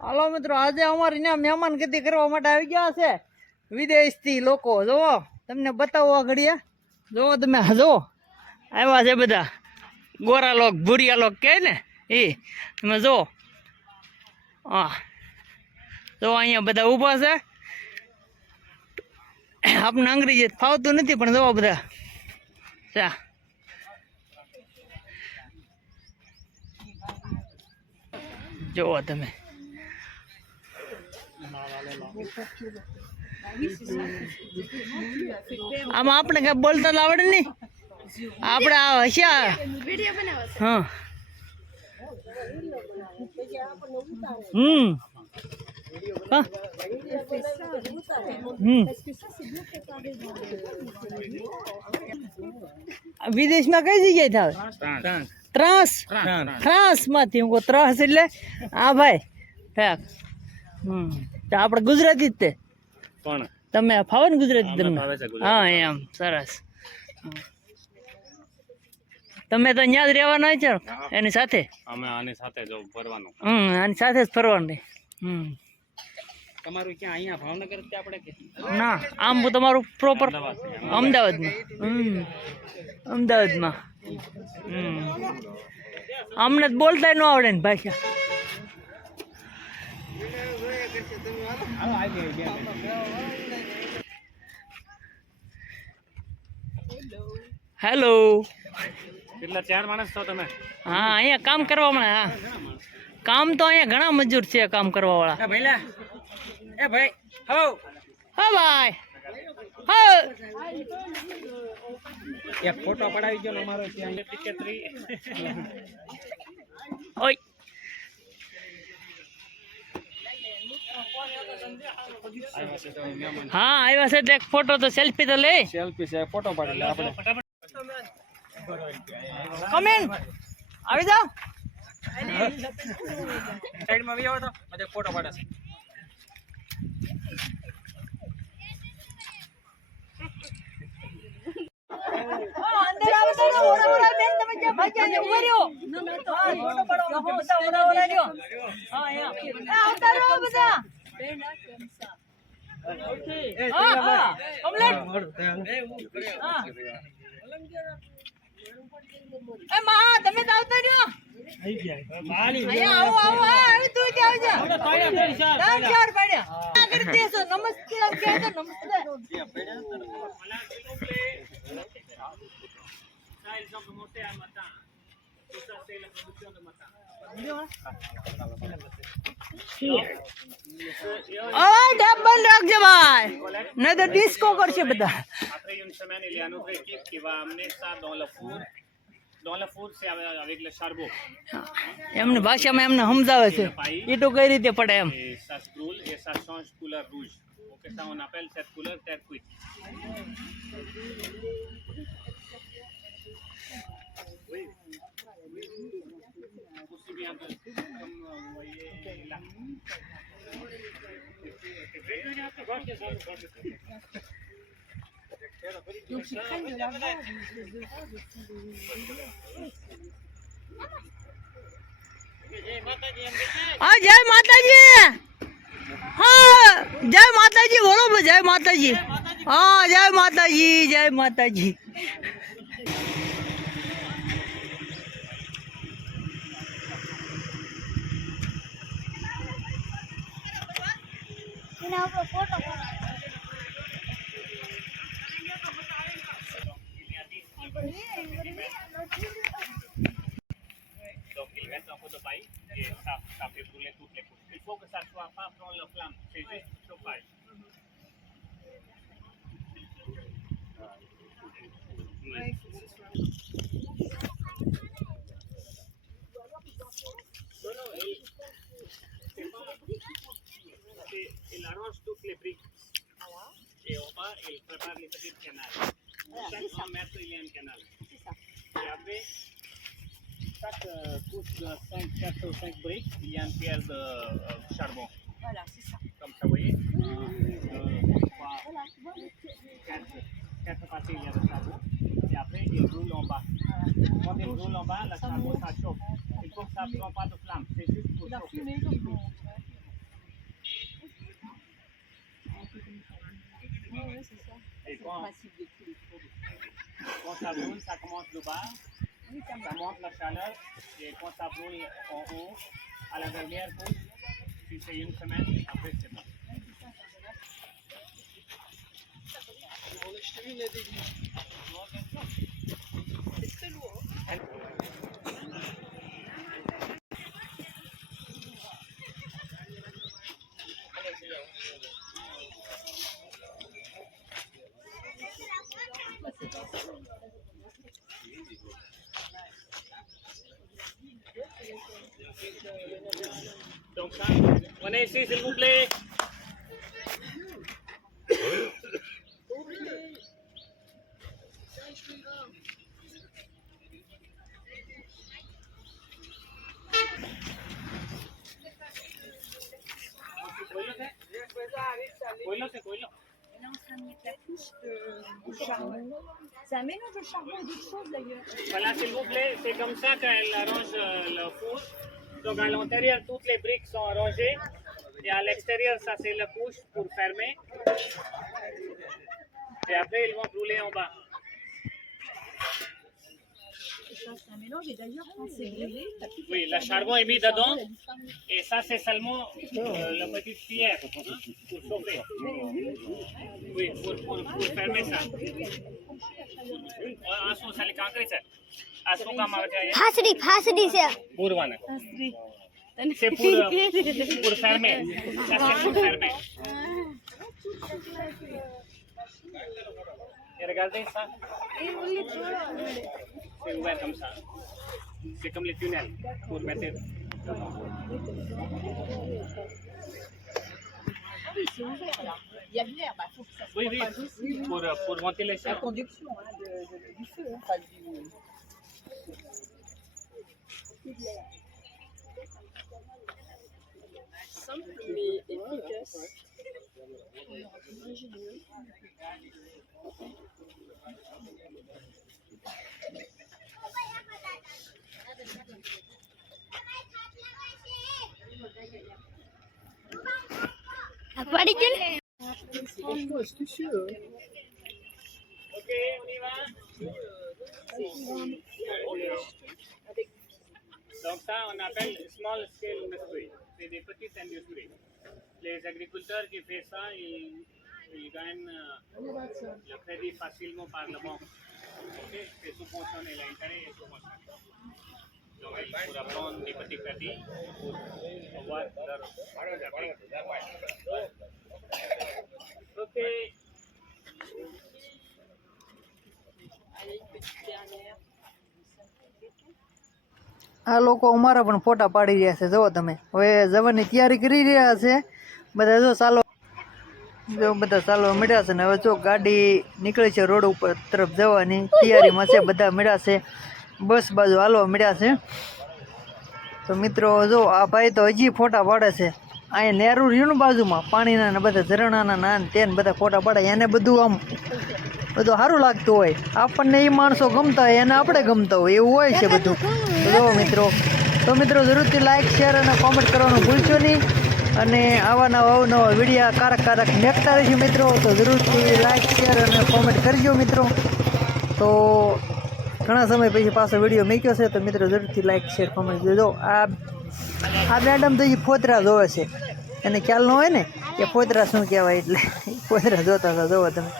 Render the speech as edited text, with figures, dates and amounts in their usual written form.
હાલો મિત્રો, આજે અમારે ત્યાં મહેમાન ગતિ કરવા માટે આવી ગયા છે વિદેશથી લોકો. જોવો તમને બતાવો આ ઘડિયા, જોવો તમે, જો આવ્યા છે બધા ગોરા લોક, ભૂરિયા લોક કહે ને એ. તમે જો હા, જો અહીંયા બધા ઊભા છે. આપણે અંગ્રેજી ફાવતું નથી પણ જોવો બધા ચા. જોવો તમે, આમાં આપણે કઈ બોલતા તો આવડે નહી, આપણે આ હસ્યા. હા વિદેશમાં કઈ જગ્યાએ થાય? ત્રાસ. ત્રાસ માંથી હું ત્રાસ એટલે હા ભાઈ ફેક. તો આપણે ગુજરાતી જ તે પણ તમે ફાવે ને ગુજરાતી તમને? હા એમ સરસ. તમે તો ત્યાં જ રહેવાના છો એની સાથે? અમે આની સાથે જ ફરવાનું. આની સાથે જ ફરવાનું. તમારું ક્યાં અહીંયા ભાવનગર કે આપણે કે ના, આમ તમારું પ્રોપર અમદાવાદમાં. અમદાવાદમાં અમને બોલતા ન આવડે ને ભાષા. હેલો, કેટલા 4 માણસ છો તમે? હા, અહીંયા કામ કરવા મળે. હા, કામ તો અહીંયા ઘણા મજૂર છે કામ કરવા વાળા. એ ભાઈ હો હા ભાઈ, એક ફોટો પડાવી ગયો અમારો ત્યાં ટિકિટ રહી. ઓય હા આવ્યા છે, એક ફોટો તો સેલ્ફી તો લે. સેલ્ફી છે, ફોટો પાડી લે આપણે. કમેન આવી જાઓ, સાઈડમાં આવી આવો તો બધે ફોટો પાડે છે. અંદર આવો તો ઓરા ઓરા બેન, તમે ક્યાં ભાગ્યા ને ઉભા રહ્યો? હા, ફોટો પાડો, બધા ઓરા ઓરા રહ્યો. હા અહીંયા આવતા રહો બધા. હા હા કમ્પ્લીટ. હા એ માં તમે તો આવતા રહ્યો. અહીંયા આવો આવો. હા આવી તું જ આવજો. 3-4 પાડ્યા. આ કરી દેશો. નમસ્તે આમ કહે તો નમસ્તે. અવાજ ઢાબ બંધ રાખજો ભાઈ, નહીં તો ડિસ્કો કરશે બધા. એમની ભાષામાં એમને સમજાવે છે એ તો કઈ રીતે પડે એમ. હા જય માતાજી. હા જય માતાજી, બોલો જય માતાજી. હા જય માતાજી, જય માતાજી. Donc il reste un peu de paille et ça fait brûler toutes les couches. Il faut que ça ne soit pas dans la flamme, c'est juste chauffage. Il arrange toutes les briques et au bas il prépare les petits canals. Chaque 100 mètres il y a un canal. Et après chaque couche de 4 ou 5 briques, il y a une pierre de charbon. Voilà, c'est ça. Comme ça, vous voyez. 4 parties, il y a de charbon. Et après, il roule en bas. Quand il roule en bas, le charbon, ça chauffe. Il faut que ça ne prend pas de flamme. C'est juste pour chauffer. Quand ça brûle, ça commence de bas, ça monte la chaleur, et quand ça brûle en haut, à la dernière couche, tu fais une semaine, après c'est bon. Donc ça, prenez ici s'il vous plaît. Coilo. On est en train de mettre la couche de charbon. C'est un mélange de charbon et d'autres choses d'ailleurs. Voilà, s'il vous plaît, c'est comme ça qu'elle arrange le four. Donc à l'intérieur, toutes les briques sont arrangées. Et à l'extérieur, ça c'est la couche pour fermer. Et après, ils vont brûler en bas. Ça, c'est un mélange. Et d'ailleurs, quand c'est brûlé, Oui, le charbon est mis dedans. Et ça, c'est seulement la petite pierre hein, pour chauffer. Oui, pour fermer ça. Asu sali concrete है. Asu का मात्रा है. फासडी से पूर्वाना. C'est pour fermer. Ça c'est pour fermer. Et regardez ça. C'est ouvert comme ça. C'est comme les tunnels pour mettre. c'est ouvert là. Il y a de l'air, il faut que ça soit Oui, oui, pas juste pour ventilation. la conduction du feu. Hein. Pas du... Simple mais efficace. पड़ी क्यों Ok, on y va. Donc ça, on appelle small scale industry. C'est des petites industries. Les agriculteurs qui font ça, ils gagnent le crédit facilement par la banque. Ok, c'est subventionné, l'intérêt est subventionné. Donc ils pourront prendre des petits crédits pour pouvoir leur Ok. આ લોકો અમારા પણ ફોટા પાડી રહ્યા છે. જુઓ તમે, હવે જવાની તૈયારી કરી રહ્યા છે બધા. જો બધા ચાલવા મળ્યા છે ને હવે જો ગાડી નીકળી છે રોડ ઉપર તરફ જવાની તૈયારીમાં છે. બધા મળ્યા છે, બસ બાજુ હાલવા મળ્યા છે. તો મિત્રો જો આ ભાઈ તો હજી ફોટા પાડે છે. અહીંયા નેરું રહ્યું ને બાજુમાં પાણીના ને બધા ઝરણાના નાન તેને બધા ફોટા પાડે. એને બધું આમ બધું સારું લાગતું હોય. આપણને એ માણસો ગમતા હોય, એને આપણે ગમતા હોય, એવું હોય છે બધું. તો જો મિત્રો જરૂરથી લાઈક શેર અને કોમેન્ટ કરવાનું ભૂલશો નહીં. અને આવા નવા વિડીયા કારક મેકતા રહેજો મિત્રો. તો જરૂરથી લાઈક શેર અને કોમેન્ટ કરજો મિત્રો. તો ઘણા સમય પછી પાછો વિડીયો મૂક્યો છે તો મિત્રો જરૂરથી લાઈક શેર કોમેન્ટ જોજો. આ મેડમ તો એ ફોતરા જોવે છે, એને ખ્યાલ ન હોય ને કે ફોતરા શું કહેવાય, એટલે ફોતરા જોતા હતા. જોવો તમે.